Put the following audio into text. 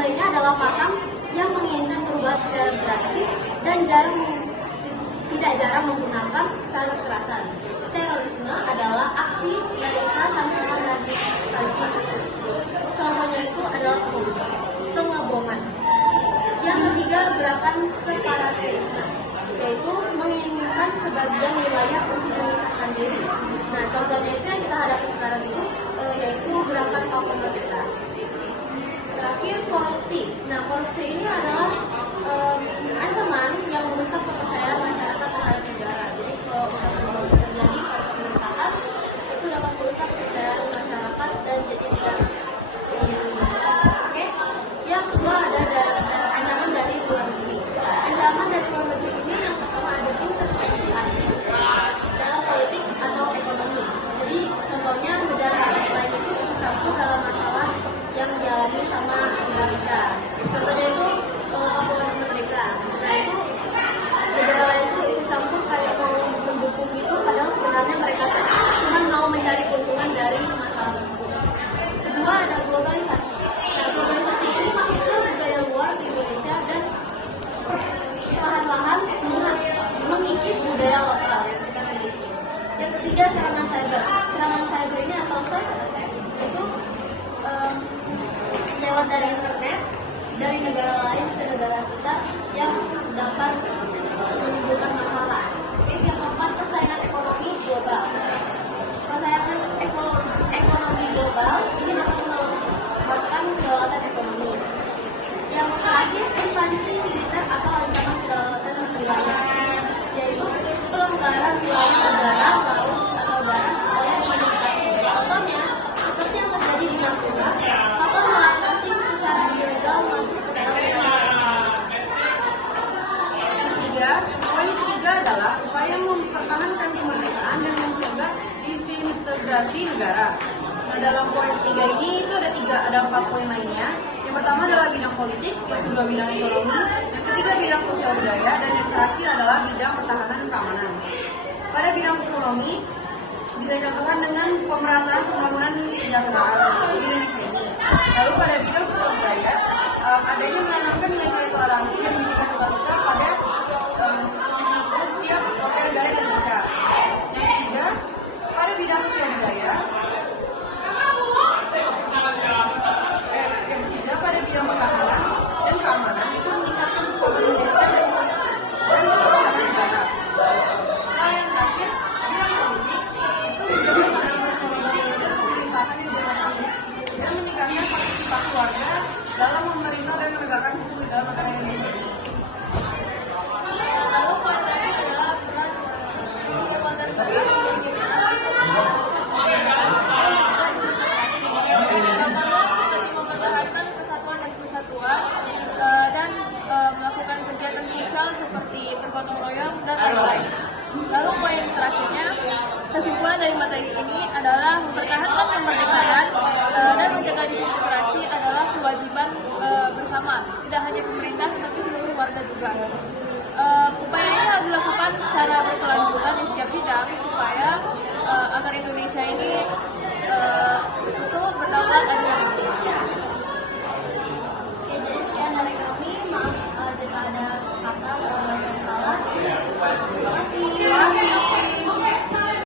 lainnya adalah paham yang menginginkan perubahan secara drastis dan tidak jarang menggunakan cara kekerasan. Terorisme adalah aksi dari kekerasan dan radikalisme tersebut. Contohnya itu adalah pengeboman. Yang ketiga, gerakan separatisme, yaitu menginginkan sebagian wilayah untuk memisahkan diri. Nah, contohnya itu yang kita hadapi sekarang itu yaitu gerakan Papua Merdeka. Terakhir, korupsi. Nah, korupsi ini adalah ancaman yang merusak kepercayaan masyarakat terhadap negara. Jadi kalau misalkan korupsi terjadi pada pemerintahan, itu dapat merusak kepercayaan masyarakat dan jadi tidak ingin. Oke. Yang kedua ada ancaman dari luar negeri. Ancaman dari luar negeri ini yang pertama ada intervensi asing dalam politik atau ekonomi. Jadi contohnya negara lain itu ikut campur dalam masalah yang dialami sama Indonesia. Contohnya itu Papua Merdeka. Nah itu negara lain itu ikut campur kayak mau mendukung gitu, padahal sebenarnya mereka tuh cuma mau mencari keuntungan dari masalah tersebut. Kedua ada globalisasi. Nah globalisasi ini masuknya budaya luar di Indonesia dan perlahan-lahan mengikis budaya lokal yang kita miliki. Yang ketiga serangan cyber. Serangan cyber ini atau cyber attack itu lewat dari internet dari negara lain ke negara kita yang dapat menimbulkan masalah. Yang keempat, persaingan ekonomi global. Persaingan ekonomi global ini dapat menyebabkan kedaulatan ekonomi. Yang terakhir, invasi militer atau ancaman kedaulatan wilayah, yaitu pelonggaran wilayah negara, laut atau darat oleh modifikasi. Contohnya, seperti yang terjadi di Natuna, kapal nelayan asing secara ilegal masuk ke dalam wilayah. Poin ketiga adalah upaya mempertahankan kemerdekaan dan mencegah disintegrasi negara. Nah, dalam poin ketiga ini itu ada 4 poin lainnya. Yang pertama adalah bidang politik, yang kedua bidang ekonomi, yang ketiga bidang sosial budaya, dan yang terakhir adalah bidang pertahanan dan keamanan. Pada bidang ekonomi bisa dicontohkan dengan pemerataan pembangunan kesejahteraan di Indonesia ini. Lalu pada bidang sosial budaya, adanya menanamkan nilai toleransi dan pendidikan kita pada setiap warga negara Indonesia. Yang ketiga, pada bidang sosial budaya, pada bidang pertahanan dan keamanan itu meningkatkan kekuatan militer dan pertahanan negara. Hal yang terakhir, bidang politik itu menjaga stabilitas politik dan pemerintahan yang demokratis dan meningkatkan partisipasi warga dalam memerintah dan menegakkan hukum di dalam negara Indonesia ini. Lalu poin terakhir adalah peran sebagai warga negara seperti mempertahankan kesatuan dan kesatuan dan melakukan kegiatan sosial seperti bergotong royong dan lain-lain. Lalu poin terakhirnya, kesimpulan dari materi ini adalah mempertahankan kemerdekaan dan mencegah disintegrasi adalah kewajiban bersama, tidak hanya pemerintah tapi seluruh warga juga. Upaya ini harus dilakukan secara berkelanjutan di setiap bidang supaya agar Indonesia ini itu berdaulat adil.